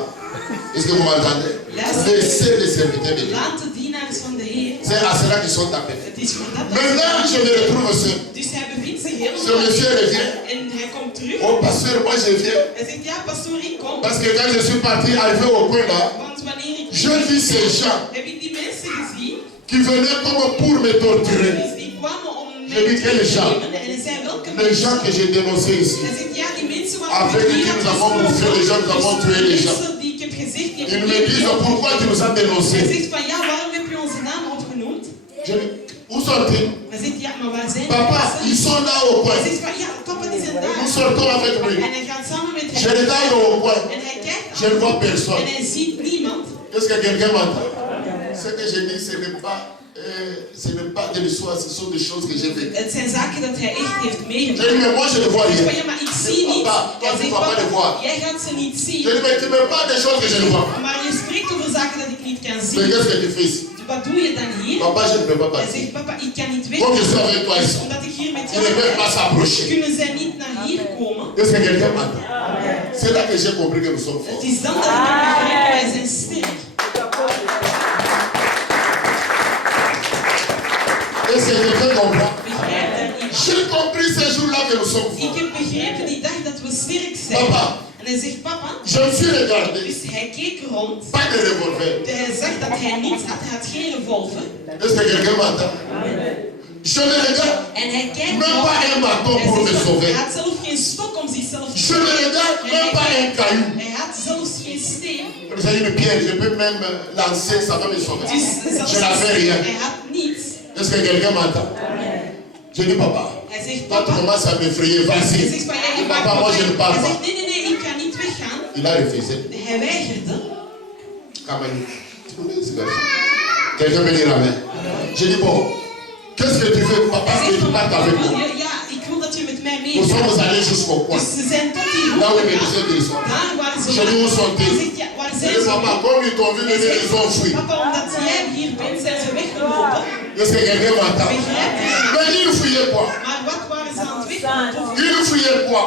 est-ce que vous m'entendez? Laissez les serviteurs de Dieu. Laat de dienaars van de Heer. C'est à cela qu'ils sont appelés. Het is voor dat. Maintenant, je me retrouve seul. Dus hij bevindt zich Ce helemaal. monsieur revient. En hij komt terug. Oh, pasteur, moi je viens. Hij zegt, ja, pastoor, ik kom. Parce que quand je suis parti, arrivé au coin là, Want wanneer ik je vis ces gens heb ik die mensen gezien. qui venaient comme pour me torturer. Dus die kwamen om Je dis quel genre? nemen. En hij zei, welke Les gens mensen? que j'ai dénoncés ici. Hij zegt, ja, die mensen waar Avec ik qui hier nous had avons bouffé les gens, nous avons tué les gens. mensen die ik heb gezegd, die Ils heb me ik disent niet. pourquoi tu nous as Hij dénoncés. zegt van, ja, waarom heb je onze naam opgenoemd? Je dis, où sont-ils? Hij zegt, ja, maar waar zijn Papa, die ils mensen? sont là au Hij coin. zegt van, ja, papa, die zijn Nous daar. sortons avec lui. En hij gaat samen met Je hem. regarde au coin. En hij kijkt Je ne vois aan. personne. En hij ziet niemand. Est-ce que quelqu'un m'entend? Ce que je dis, ce n'est pas de l'histoire, ce sont des choses que j'ai vécues. Het zijn zaken dat hij echt heeft Je meegemaakt. dis, mais moi je ne vois Hij zegt rien. van, ja, maar ik zie niet. Papa, Hij toi tu zegt, ne vas pas le voir. papa, jij gaat ze niet Je zien. dis, mais tu me parles des choses que je ne vois pas. Maar je spreekt over zaken dat ik niet kan Mais zien. qu'est-ce que tu fais ici? Wat doe je dan hier? Papa, je ne peux pas Hij partir. zegt, papa, ik kan niet weg. Comme je suis avec toi ici, Omdat ik hier met ils jou ne peuvent pas ben, s'approcher. kunnen zij niet naar hier komen. Est-ce que quelqu'un m'entend? C'est là que j'ai compris que nous sommes Het forts. is dan dat ik begrijp, wij zijn sterk. Est-ce que quelqu'un comprend? Begrijp daar iets. J'ai compris ce jour-là que nous sommes Ik forts. heb begrepen die dag dat we sterk zijn. Papa, En hij zegt, papa, je me suis regardé, dus hij keek rond. pas de revolver. Hij zag dat hij niets had, hij had geen revolver. Est-ce que quelqu'un m'entend? Je me regarde, En hij kijkt même rond. pas un bâton Hij pour me zegt van, sauver. hij had zelf geen stok om zichzelf te Je Je ne regarde même pas un caillou. Hij had zelfs geen steen. J'ai une pierre, je peux même lancer, ça va me sauver. Je n'ai fait rien. Hij had niets. Est-ce que quelqu'un m'entend? Je dis papa. Hij zegt Quand tu papa. commences à m'effrayer, vas-y. Hij zegt van ja, je Papa, moi je ne Hij parle pas. zegt nee, ik ga niet weggaan. Il a refusé. Hij weigerde. Quelqu'un me dit amen. Je dis bon, qu'est-ce que tu veux, papa, que tu partes avec moi? Ja, ik wil dat je met mij Nous meegaat. sommes allés jusqu'au point. Dus ze zijn tot die hoek Là où il me gegaan. disait qu'ils sont. Daar waren ze. Je dis où Hij sont-ils? zegt ja, waar Je zijn dis ze? papa, comme ils t'ont vu Hij venir, ils ont fui. zegt papa, omdat jij hier bent, zijn ze weggelopen. Est-ce que quelqu'un m'entend? Begrijp je? Mais ils fuyaient quoi? Maar wat waren ze aan het weglopen? Ils fuyaient quoi?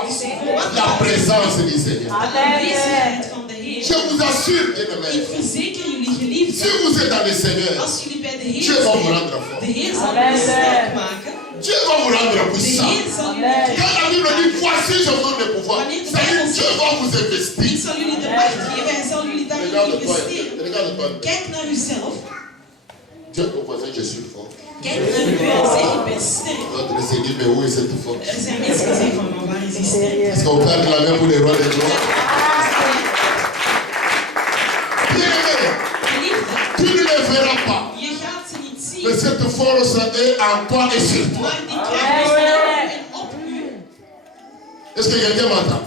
Wat La was présence du Seigneur. de aanwezigheid van de Heer? Je vous assure, bien Ik aimé, verzeker jullie si geliefden, vous êtes dans le Seigneur, als jullie bij de Heer Dieu va vous zijn, rendre fort. de Heer zal jullie sterk maken. Dieu va vous rendre De puissant. Heer zal jullie Quand la Bible dit voici je vous donne le pouvoir, ça veut dire Dieu va vous Ik investir. zal jullie de macht geven, hij zal jullie daarin Regarde-toi, investeren. regarde-toi. Kijk naar uzelf, Dieu ton voisin, je suis fort. kijk naar u en zeg ik ben sterk. L'autre s'est dit, mais où est cette force? Er zijn mensen die zeggen van, maar waar is die sterk? Est-ce qu'on peut acclamer pour les rois des gloires? Bien aimé, Geliefde, tu ne les verras pas. je gaat ze niet Mais zien, cette force est en toi et sur toi. maar die kracht is in u en op u. Est-ce que quelqu'un m'entend?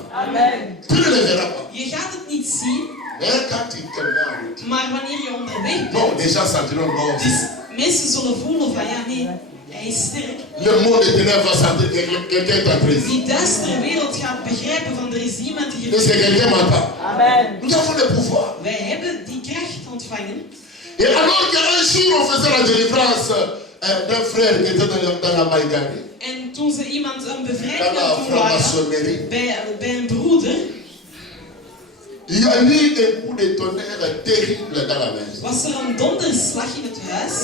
Tu ne les verras pas. Je gaat het niet zien, Mais quand tu te mets en route, maar wanneer je onderweg bent, non, les gens sentiront non. dus mensen zullen voelen van ja nee, hij is sterk. Le monde des ténèbres va sentir que quelqu'un est en crise. Die duistere wereld gaat begrijpen van er is iemand die Est-ce que quelqu'un m'entend? Amen. Nous avons le pouvoir. Wij hebben die kracht ontvangen. Et alors qu'un jour on faisait la délivrance d'un frère qui était dans la Maïgani, En toen ze iemand een bevrijding dans la aan doen waren franc-maçonnerie, bij een broeder, il y a eu un coup de tonnerre terrible dans la maison. was er een donderslag in het huis.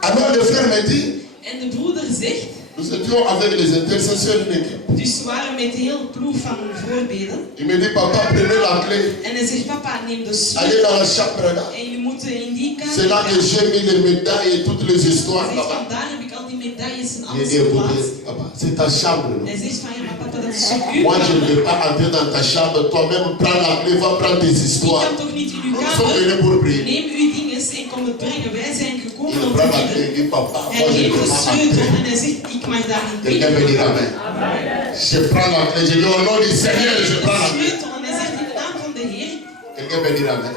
Alors le frère me dit, En de broeder zegt, nous étions avec les intercesseurs d'une équipe. dus ze waren met de hele ploeg van voorbeden. Il me dit, papa, prenez la clé, En hij zegt, papa, neem de allez sleutel. dans la chambre là. En jullie moeten in die C'est là kamer que gaan. j'ai mis les médailles et toutes les Hij histoires zegt, là-bas. van daar heb ik al die medailles en Il alles dit, écoutez, geplaatst. papa, c'est ta chambre. Non? Hij zegt van, ja, maar papa, dat is zo uw Moi, je ne kamer. vais pas entrer dans ta chambre. Toi-même, prends la clé, va prendre tes Ik histoires. kan toch niet in uw Nous sommes kamer. venus pour prier. Neem uw dingen en kom het brengen. Wij zijn gekomen Il om te prend la clé bidden. et dit, papa, Hij moi, je ne geeft peux de pas sleutel entrer. en hij zegt, ik mag daar niet Quelqu'un me dit binnen. amen. Je prends la clé, je dis au nom du Seigneur, je prends la clé. Sleutel en hij zegt in de naam van de Heer. Quelqu'un me dit amen.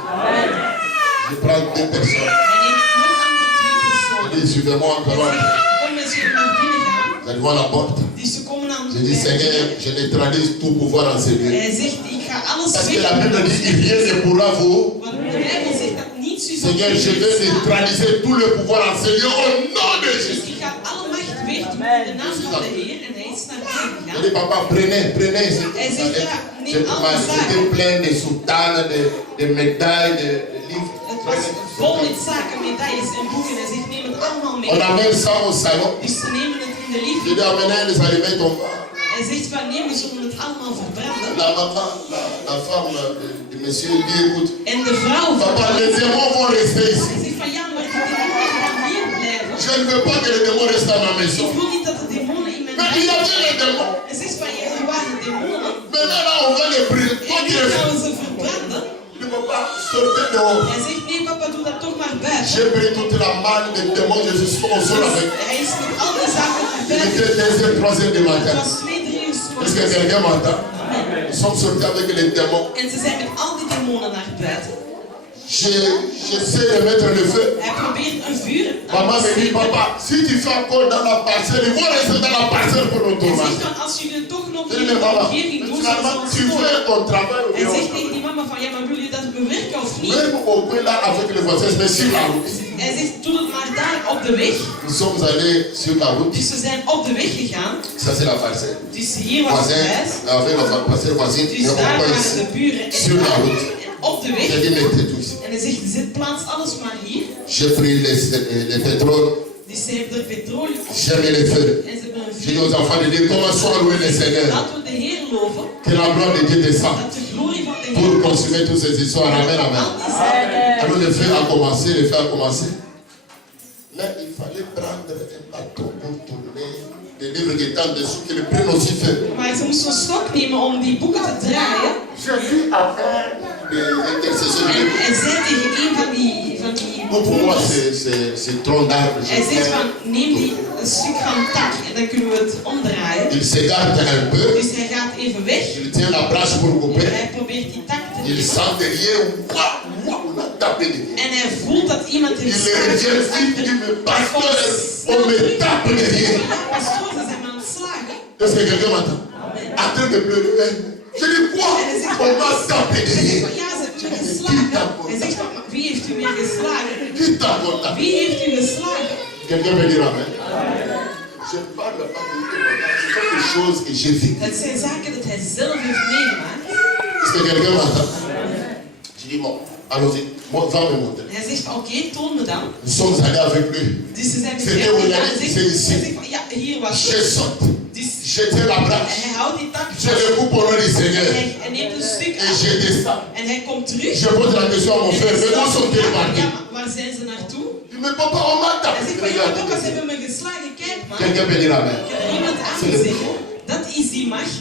Je prends deux personnes. Hij neemt nog andere twee Je personen. dis, suivez-moi encore. Hij zegt, kom eens hier naar binnen gaan. Vous allez voir la porte. Dus ze komen aan Je de dis, Seigneur, deur. je neutralise tout pouvoir en ces lieux. Hij zegt, ik ga alles Parce que la Bible dit, wegnemen. rien ne pourra vous. Want de Bijbel zegt dat niets u zal Seigneur, je vais weerstaan. neutraliser tout le pouvoir en ces lieux au nom de Dus Jésus. ik ga alle macht weer doen in de naam van de Heer. En hij is naar binnen Je gegaan. dis, papa, prenez. Hij zegt, ja, neem alle C'était zaken. plein de soutanes, de médailles, de livres. Het was vol met zaken, medailles en boeken. Hij zegt, neem het allemaal mee. On amène ça au salon. Dus ze nemen het in de Je liefde. dis, amenez les aliments tomber. Hij zegt van, nee, we zullen het allemaal verbranden. La maman, la femme du monsieur dit, écoute, En de vrouw van papa, les démons vont rester ici. hij zegt van, ja, maar die demonen gaan hier blijven. Je ne veux pas que les démons restent dans ma maison. Ik wil niet dat de demonen in mijn Mais il y huis avait les démons. Hij zegt van, ja, er waren demonen. Maintenant, là, on va les brûler. Toi En qui nu es gaan we ze verbranden. ne peux pas sortir dehors. Hij zegt, nee papa, doe dat toch maar buiten. J'ai pris toute la manne des démons, je suis au sol avec. Hij is met al die zaken naar Il buiten. était 2h, 3h du Het matin. was 2, 3 uur 's Est-ce que morgens. quelqu'un m'entend? Nous sommes sortis avec les démons. En ze zijn met al die demonen naar buiten. J'essaie de mettre le feu. Hij probeert een vuur aan Maman te me dit, steken. papa, si tu fais encore dans la parcelle, ils vont rester dans la parcelle pour nous Hij zegt tourmenter. van, als jullie het toch nog Je in dis, de mais maman, omgeving doen, zullen ze finalement, ons tu storen. fais ton travail ou Hij bien zegt tegen die mama van, ja, maar wil je dat we werken of niet? même au coin là avec les voisins, mais sur la route. Hij zegt, doe het maar daar op de weg. Nous sommes allés sur la route. Dus ze zijn op de weg gegaan. Ça, c'est la parcelle. Dus hier was het Voisin, huis. avec la parcelle voisine, Dus mais au daar coin waren ici. de buren. Sur la En route. op de J'ai weg. dit, mettez tout ici. En hij zegt, zet plaats alles maar hier. J'ai pris les pétroles, Dus ze hebben er petroleum op. j'ai mis les feux. En ze hebben een J'ai dit vuur. aux enfants de dire, commençons à louer le Seigneur. Laten we de Heer loven. Que la gloire de Dieu descende Dat de glorie van de pour Heer komt. consumer toutes ces histoires. Amen, amen. Al die zaken. Alors le feu a commencé, le feu a commencé. Mais il fallait prendre un bateau pour tourner des livres qui étaient en dessous, qui le prennent aussi feu. Maar ze moest zo'n stok nemen om die boeken te draaien. J'ai vu après des intercessions. En zei tegen een van die pour moi, c'est tronc d'arbre. Hij zegt van, neem die een stuk van tak en dan kunnen we het omdraaien. Il s'écarte un peu. Dus hij gaat even weg. Il tient la branche pour couper. Hij probeert die tak te Il sent derrière, on a tapé derrière. En hij voelt dat iemand hem slaat. Il revient vite, il me pasteur, on me tape derrière. Pastoor, ze zijn aan het slagen. Est-ce que quelqu'un m'entend? En train de pleurer. Je dis quoi? On m'a tapé derrière. Ja, ze hebben me geslagen. Hij zegt van, wie heeft u meer geslagen? Qui t'a tapé? Wie heeft u geslagen? Quelqu'un peut dire amen? Je parle pas de témoignage, ce sont des choses que j'ai vécues. Het zijn zaken dat hij zelf heeft meegemaakt. Est-ce que quelqu'un m'entend? Je dis bon, allons-y, va me montrer. Hij zegt van oké, toon me dan. Nous sommes allés avec lui. Dus ze zijn C'était où il allait? C'est ici. Hij zegt van ja, hier was Je saute. Je tiens la branche. Hij houdt die tak. Je le coupe au nom du Seigneur. Hij neemt een stuk et je descends. En hij komt terug. Je pose la question à mon frère, mais où sont-ils partis? Ja, maar waar zijn ze naartoe? Il me papa, on m'a tapé. Hij zegt van ja, papa, ze hebben me geslagen, kijk maar. Quelqu'un peut dire amen. Kan er iemand aan zeggen? Dat is die macht.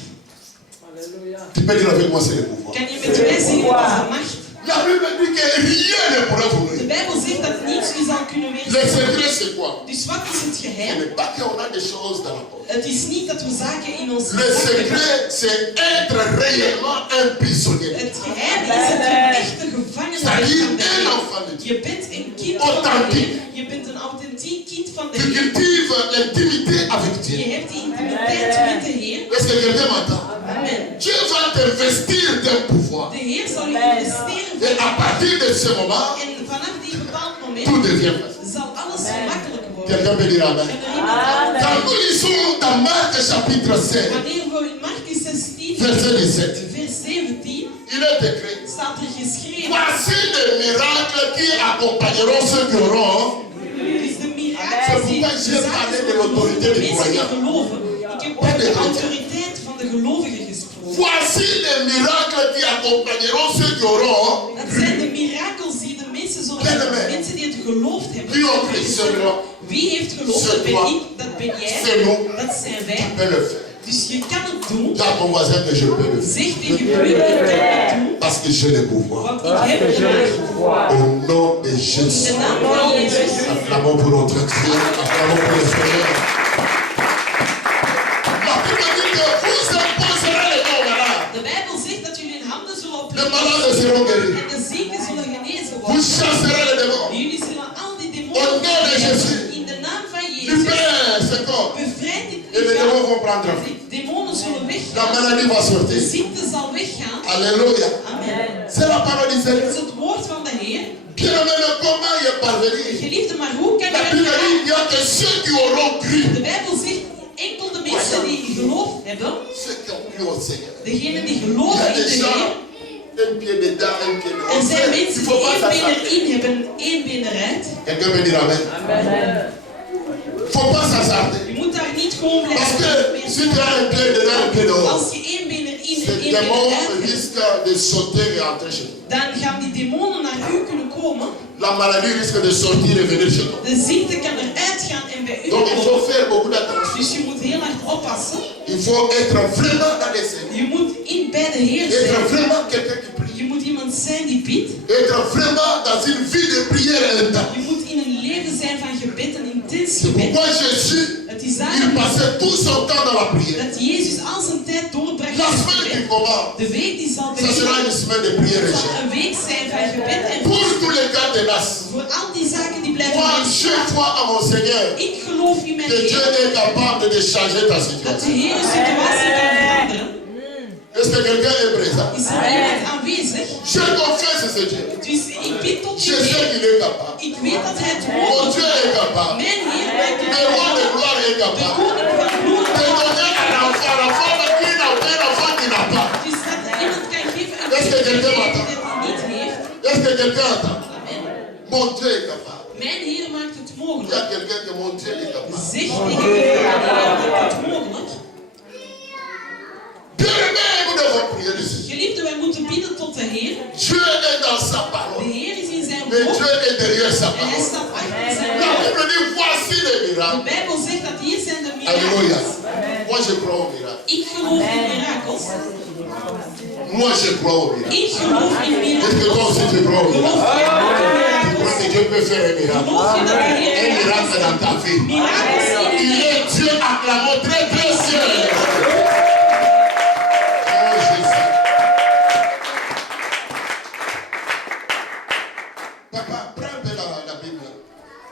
Tu peux dire avec moi, c'est le pouvoir. Kan je met mij zeggen, dat is de macht? La Bible dit que rien ne pourra vous nuire. De Bijbel zegt dat niets u zal kunnen Le weerstellen. secret c'est quoi? Dus wat is het Ce geheim? n'est pas qu'on a des choses dans la poche. Het is niet dat we zaken in ons Le zak hebben. secret c'est être réellement un prisonnier. Het geheim is dat je een echte gevangene bent C'est-à-dire van de un Heer. enfant de Dieu. Je bent een kind van de Heer. Je bent een authentiek kind van de Tu Heer. cultives l'intimité avec Je Dieu. hebt die intimiteit met de Heer. Est-ce que quelqu'un m'entend? Amen. Dieu va t'investir d'un pouvoir. De Heer zal je investeren. Et à partir de ce moment, En vanaf die bepaald moment tout devient facile. zal alles makkelijk worden. Quelqu'un peut dire amen. Kan er iemand aan? Quand nous lisons dans Marc chapitre 5, Wanneer we in Marcus 16, verset 17, vers 17, il est écrit: staat er geschreven. voici les miracles qui accompagneront ceux qui auront. Dus de C'est mirakels die pourquoi j'ai parlé de l'autorité des mensen die croyants. geloven. Ik heb over de autoriteit van de gelovigen gesproken. Voici les miracles qui accompagneront ceux qui auront. Dat zijn de mirakels die de mensen zullen Bien hebben. aimé. Mensen die het geloofd hebben. Qui ont pris ce roi? Wie heeft geloofd? C'est Dat ben toi. ik, dat ben jij, C'est nous. dat zijn wij. Tu peux le faire. Dus je kan het doen. Dis à ton voisin que je peux le faire. Zeg tegen je buur, ik kan het doen. Parce que j'ai le pouvoir. Want ik heb de macht. Au nom de In Jésus. de naam van Jezus. Acclamons pour notre Dieu. Acclamons pour le Seigneur. La Bible dit que vous imposerez les mains aux malades. De Bijbel zegt dat jullie hun handen zullen Les opleggen. malades seront guéris. En de zieken zullen genezen Vous worden. chasserez les démons. Jullie zullen al die Au demonen nom de Jésus. verwijderen. In de naam van Jezus. Libère ce corps. Bevrijd dit Et les lichaam. démons vont prendre vie. De demonen zullen La weggaan. maladie va De sortir. ziekte zal weggaan. Alléluia. Amen. C'est la parole du Dat Seigneur. is het woord van de Heer. Bien aimé, mais comment y parvenir? Geliefde, maar hoe kan La je Bible het dit il y a que ceux qui auront cru. De Bijbel zegt enkel de mensen die geloof hebben, Ceux qui ont cru au Seigneur. degenen die Il y geloven a in de des gens, Heer. un pied dedans, un pied Er dehors. zijn Il mensen ne faut die pas één been s'attarder. erin hebben, één been eruit. Quelqu'un peut dire amen. Il ne faut pas s'attarder. Je moet daar niet gewoon Parce blijven. que si tu as un pied dedans, un pied dehors, Als je één been erin ce en één been démon eruit, risque de sauter et entrer chez toi. dan gaan die demonen naar u kunnen komen. La maladie risque de sortir et venir chez toi. De ziekte kan eruit gaan en bij u Donc il faut komen. faire beaucoup d'attention. Dus je moet heel hard oppassen. Il faut être vraiment dans les Seigneurs. Je moet bij de Heer Être zijn. vraiment quelqu'un qui prie. Je moet iemand zijn die bidt. Être vraiment dans une vie de prière intense. Je moet in een leven zijn van gebed, een intens C'est gebed. pourquoi Jésus, Het is il daarom passait tout son temps dans la prière. dat Jezus al zijn tijd doorbracht La in semaine qui gebed. commence, De week die zal ça sera beginnen. une semaine de prière et Het zal jeûne. een week zijn van gebed en Pour tous les cas tenaces, voor al die zaken die blijven moi, bestaan. je crois à mon Seigneur Ik geloof in mijn que Dieu Heer est capable de changer ta dat de situation. Heer een situatie kan veranderen. Est-ce que quelqu'un est présent? Is er iemand aanwezig? Je confesse ce Dieu. Dus ik bid tot Je de sais Heer. qu'il est capable. Ik weet dat Hij het Mon mogelijk Dieu est capable. Mijn Heer maakt het Le roi de mogelijk. gloire est De capable. koning van De glorie. donner à la femme qui n'a un enfant qui n'a pas. Dus dat iemand kan geven aan Est-ce que die quelqu'un dat m'entend? hij niet heeft. Est-ce que quelqu'un entend? Amen. Mon Dieu est capable. Mijn Heer maakt het Il y mogelijk. a quelqu'un que mon Dieu est capable. Zeg tegen de Heer, mijn Heer maakt het mogelijk. Bien-aimé, nous devons prier le Seigneur. Geliefde, wij moeten bidden tot de Heer. Dieu est dans sa De parole. Heer is in zijn Mais woord Dieu est derrière sa en Hij parole. staat achter zijn La woord. Bible dit voici les miracles. De Bijbel zegt dat hier zijn de Alléluia. mirakels. Moi je crois aux miracles. Ik geloof in mirakels. Moi je crois aux miracles. Ik geloof in Est-ce que mirakels. toi aussi tu crois aux Geloof miracles? jij ook in Tu crois mirakels? que Dieu peut faire un miracle? Geloof je dat de Un Heer miracle dans ta vie. mirakels in je Il leven? est Dieu acclamant très précieux. Oh Jésus. Papa, prends un peu la Bible.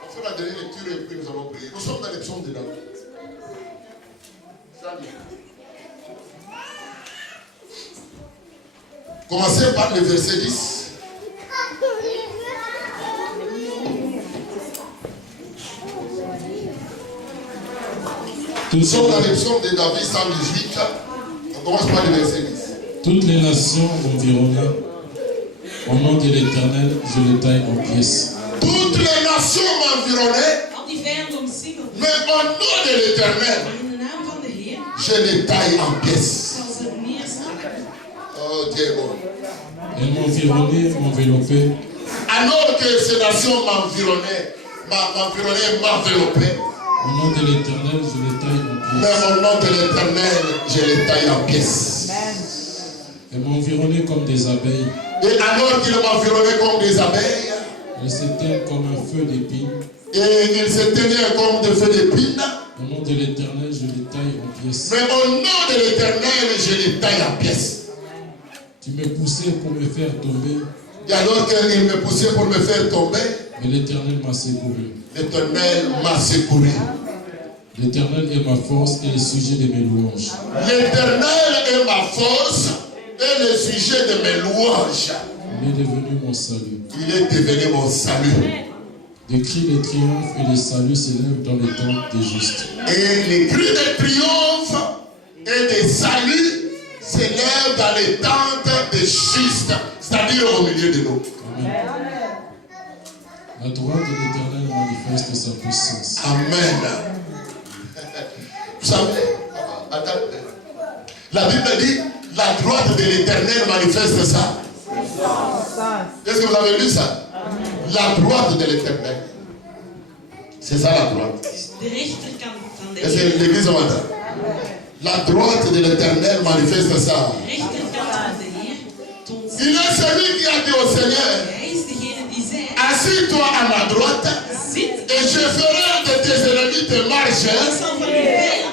On fait la dernière lecture et puis nous allons prier. Nous sommes dans les psaumes de David. Commencez par le verset 10. Nous sommes dans les psaumes de David 118. On commence par le verset 10. Toutes les nations environnées, au nom de l'Éternel, je les taille en pièces. Toutes les nations m'environnaient, Al die vijanden omsingeld. mais au nom de l'Éternel, Maar in de naam van de Heer je les taille en pièces. zal ze neerslaan. Oh Dieu est bon. Elles m'environnaient, m'enveloppaient. Alors que ces nations m'environnaient, m'enveloppaient, Au nom de l'Éternel, je les taille en mais pièces. au nom de l'Éternel, je les taille en pièces. Elles m'environnaient comme des abeilles. Et alors qu'ils m'environnaient comme des abeilles, Elles s'éteignent comme un feu d'épine. et ils s'éteignaient comme des feux d'épines, Au nom de l'Éternel, je les taille en pièces. mais au nom de l'Éternel, je les taille en pièces. Tu me poussais pour me faire tomber, Et alors qu'ils me poussaient pour me faire tomber, mais l'Éternel m'a secouru. l'Éternel m'a secouru. L'Éternel est ma force et le sujet de mes louanges. L'Éternel est ma force et le sujet de mes louanges. Il est devenu mon salut. Il est devenu mon salut. Des cris de triomphe et de salut s'élèvent dans les temps des justes. Et les cris de triomphe et de salut s'élèvent dans les tentes des justes, c'est-à-dire au milieu de nous. Amen. La droite de l'Éternel manifeste sa puissance. Amen. Vous savez, attendez. La Bible dit, la droite de l'Éternel manifeste ça. Est-ce que vous avez lu ça? La droite de l'Éternel. C'est ça la droite. De rechterkant van de Est-ce Heer. que l'église entend? La droite de l'Éternel manifeste ça. De rechterkant van de Heer toont zich. Il est celui qui a dit au Seigneur, Hij is degene die zei: assis-toi à ma droite zit et je ferai de tes ennemis tes en marches. zal van uw vijanden.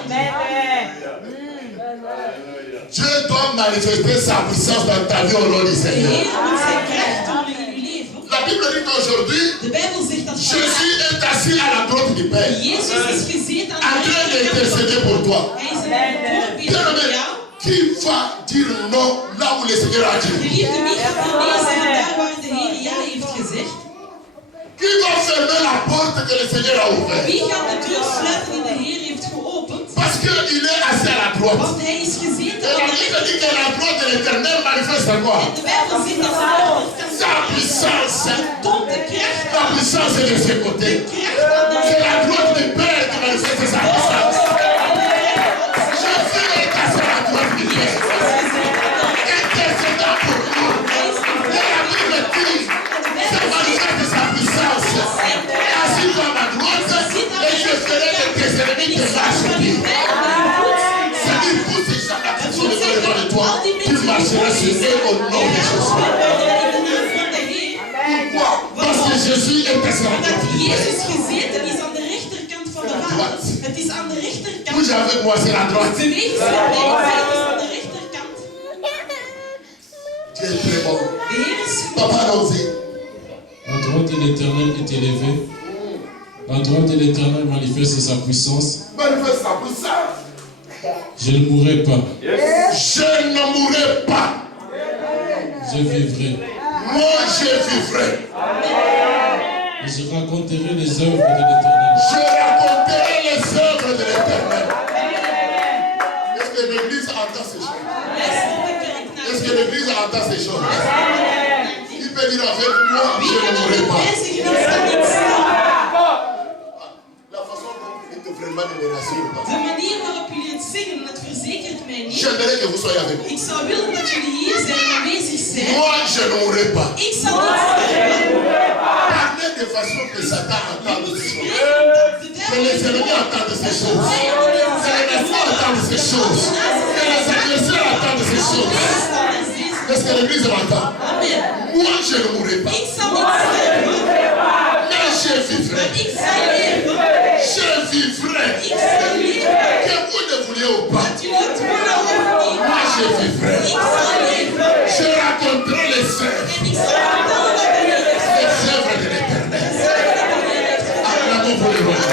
Dieu doit manifester sa puissance dans ta vie au nom du De Seigneur. Heer moet zijn kracht tonen in uw leven. La Bible dit qu'aujourd'hui, De Bijbel zegt dat Jésus est assis à la droite du Père, Jezus is gezeten en aan de train rechterkant van d'intercéder pour toi. Hij is een voorbeeld voor jou. Qui va dire non là où le Seigneur a dit? Geliefde, wie gaat er nee zeggen daar waar de Heer ja heeft gezegd? Qui va fermer la porte que le Seigneur a ouverte? Wie gaat de deur sluiten die de Heer heeft geopend? Parce qu'il est assis à la droite. Want hij is gezeten Et aan la de Bible dit rechterkant. que la droite de l'Éternel manifeste quoi? De Bijbel zegt dat ze aan de rechterkant Sa puissance. toont de kracht. La puissance est de ses côtés. Kracht aan de C'est la droite du Père qui manifeste sa puissance. Jésus est assis à la droite du Père, intercédant pour nous. Et la Bible dit, c'est manifeste sa puissance. Assis-toi à ma droite et je ferai de tes ennemis tes marches au pied. C'est-à-dire, tous ces gens-là qui sont devant de toi, tu marcheras sur eux au nom de Jésus. Pourquoi? Parce que Jésus est assis à la droite du Père. Jezus gezeten is aan de rechterkant van de Vader. Het is aan de rechterkant. Bouge avec moi, c'est la droite. Beweeg eens met mij. Het is aan de rechterkant. Tu es très bon. De Heer is goed. Papa, allons-y. La droite de l'Éternel est élevée. La droite de l'Éternel manifeste sa puissance. Manifeste sa puissance. Je ne mourrai pas. Je ne mourrai pas. Je vivrai. Moi, je vivrai. Et je raconterai les œuvres de l'Éternel. Je raconterai les œuvres de l'Éternel. Est-ce que l'Église entend ces choses? Est-ce que l'Église entend ces choses? Il peut dire avec moi, je ne mourrai pas. La façon dont vous dites vraiment ne me rassure pas. De manier waarop jullie het zeggen, dat verzekert mij niet. J'aimerais que vous soyez avec moi. Ik zou willen dat jullie hier zijn en aanwezig zijn. Moi, je ne mourrai pas. Ik zal niet sterven. Parlez de façon que Satan entende ces choses. Spreek dat de Que les ennemis attendent ces choses. Que les nations attendent ces choses. Que les adversaires attendent ces choses. Est-ce que l'église m'entend? Moi, je ne mourrai pas. Mais je vivrai. Je vivrai. Que vous ne vouliez ou pas. Moi, je vivrai. Je raconterai les œuvres de l'Éternel. Acclamons pour les rois.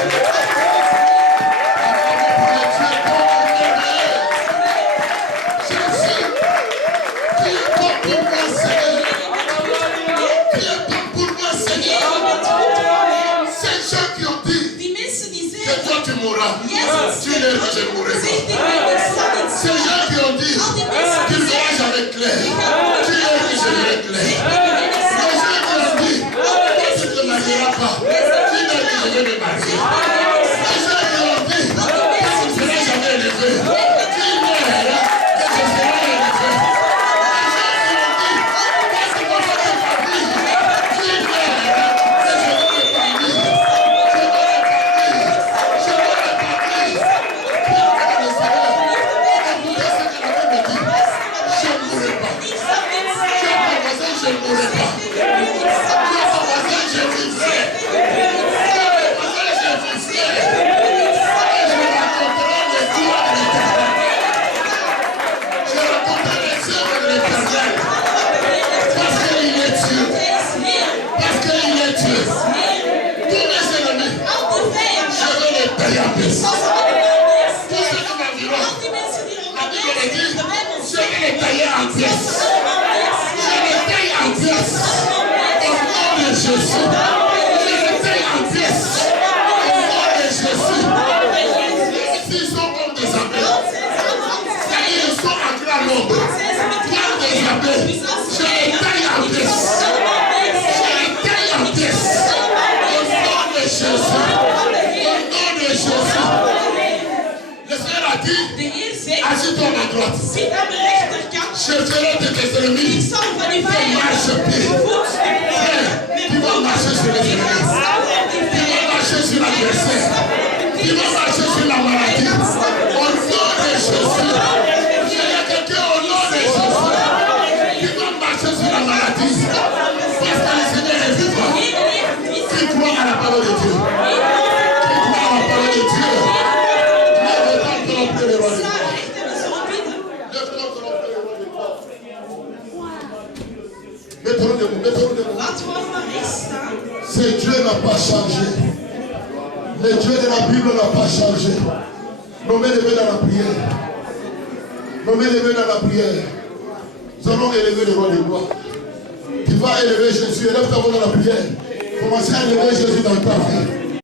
Tu ne je mourrai pas. Ces gens qui ont dit qu'il ne verra jamais clair. Tu ne que je verrai clair. Ces gens qui ont dit que tu ne te marieras pas. Tu ne que je vais me marier. Ces gens qui ont dit que tu ne seras jamais élevé. Tu ne que je serai élevé. Ces gens qui ont dit que tu ne vas pas te marier. Tu ne que je vais me marier. Je ne mourrai pas. Je vivrai. Je raconterai les joies de l'Éternel. Je raconterai les œuvres de l'Éternel. Parce qu'il est Dieu. Parce qu'il est Dieu. Tous mes ennemis, je vais les payer en pièces. Tous ceux qui m'environnent, la Bible me dit, je vais les tailler en pièces. En pièces. Au nom de Jésus. Je les taille en pièces. Au nom de Jésus. S'ils sont comme des abeilles. Ils sont ancrés à l'ombre. Comme des abeilles. Je les taille en pièces. Je les taille en pièces. Au nom de Jésus. Au nom de Jésus. Le Seigneur a dit, agis-toi à ma droite. Je ferai de tes ennemis des marche-pieds. Qui vont marcher sur les ennemis. Qui vont marcher sur l'adversaire. Qui vont marcher sur la maladie. Au nom de Jésus. Il y a quelqu'un au nom de Jésus. Qui va marcher sur la maladie. Parce que le Seigneur est vivant. Qui croit à la parole de Dieu. Qui croit à la parole de Dieu. Mettons-nous debout. Ce Dieu n'a pas changé. Le Dieu de la Bible n'a pas changé. Nommez les mains dans la prière. Nommez les mains dans la prière. Nous allons élever le roi des gloires. Tu vas élever Jésus. Élève ta voix dans la prière. Commencez à élever Jésus dans ta vie.